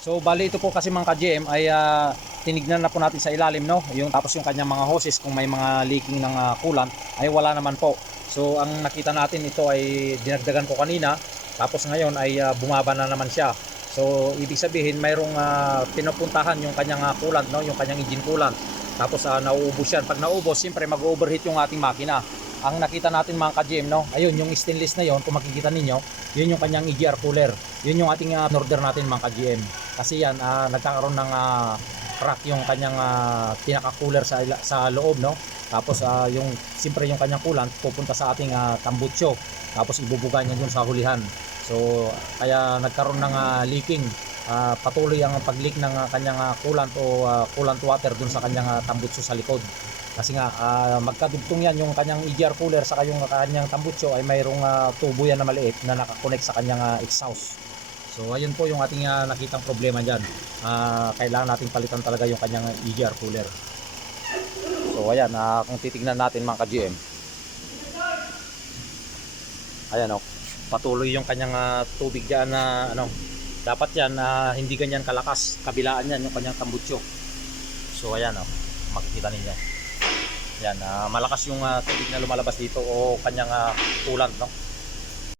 So bali ito po kasi mga ka-GM ay ah, tinignan na po natin sa ilalim no, yung tapos yung kanyang mga hoses kung may mga leaking ng ah, coolant ay wala naman po. So ang nakita natin ito ay dinagdagan ko kanina tapos ngayon ay ah, bumaba na naman siya. So ibig sabihin mayroong ah, pinupuntahan yung kanyang ah, coolant no, yung kanyang engine coolant. Tapos ah, nauubos yan. Pag naubos, siyempre mag-overheat yung ating makina. Ang nakita natin mga ka-GM, no? Ayun, yung stainless na yon, kung makikita ninyo, yun yung kanyang EGR cooler. Yun yung ating uh, order natin mga ka-GM. Kasi yan, ah, nagkakaroon ng ah, crack yung kanyang ah, pinaka-cooler sa, ila- sa loob, no? Tapos ah, yung, siyempre yung kanyang coolant pupunta sa ating uh, tambutso. Tapos ibubuga niya dun sa hulihan. So, kaya nagkaroon ng ah, leaking. Ah, patuloy ang pag-leak ng ah, kanyang ah, coolant o ah, coolant water dun sa kanyang ah, tambutso sa likod. Kasi nga ah, magkadugtong yan yung kanyang EGR cooler sa yung kanyang tambutso ay mayroong ah, tubo yan na maliit na nakakonect sa kanyang ah, exhaust. So ayun po yung ating ah, nakitang problema diyan. kailangan nating palitan talaga yung kanyang EGR cooler. So ayan, ah, kung titingnan natin mga ka-GM. Ayan oh, patuloy yung kanyang ah, tubig diyan na ano, dapat yan na hindi ganyan kalakas. Kabilaan yan yung kanyang tambutso. So ayan oh, makikita ninyo. Yan, ah, malakas yung ah, tubig na lumalabas dito o kanyang uh, coolant, no?